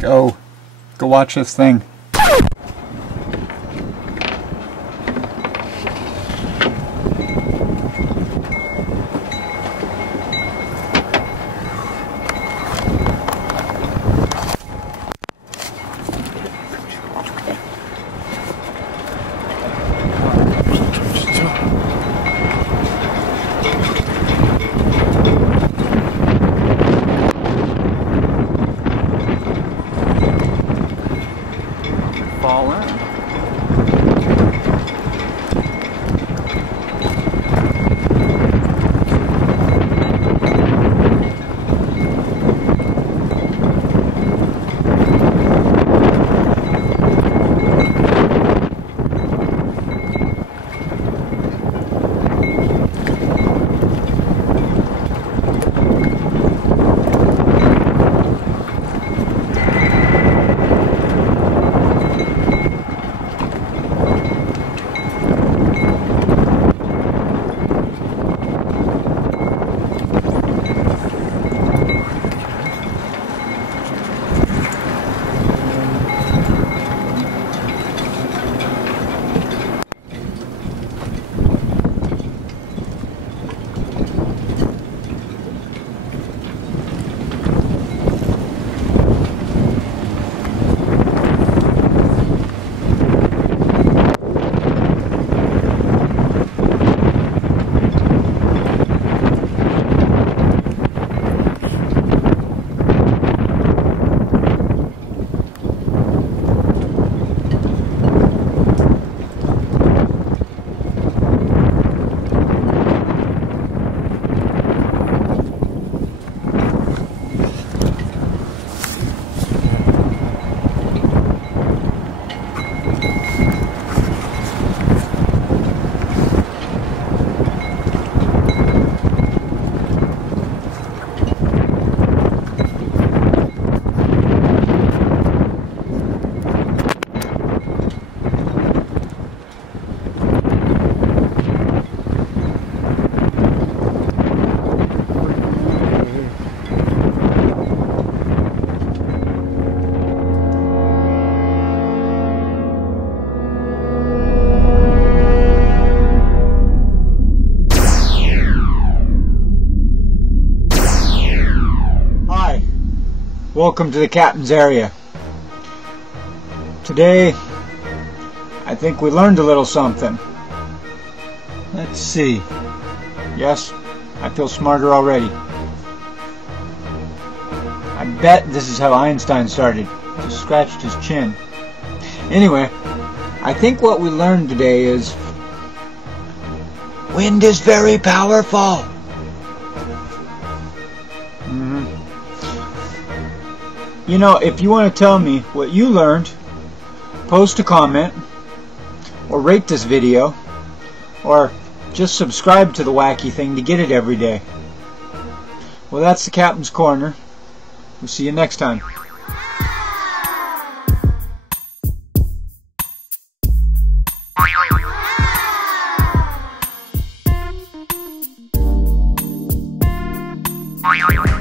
Go watch this thing. Fall in. Welcome to the captain's area. Today, I think we learned a little something. Let's see. Yes, I feel smarter already. I bet this is how Einstein started. Just scratched his chin. Anyway, I think what we learned today is wind is very powerful. You know, if you want to tell me what you learned, post a comment, or rate this video, or just subscribe to the wacky thing to get it every day. Well, that's the Captain's Corner. We'll see you next time. Wow.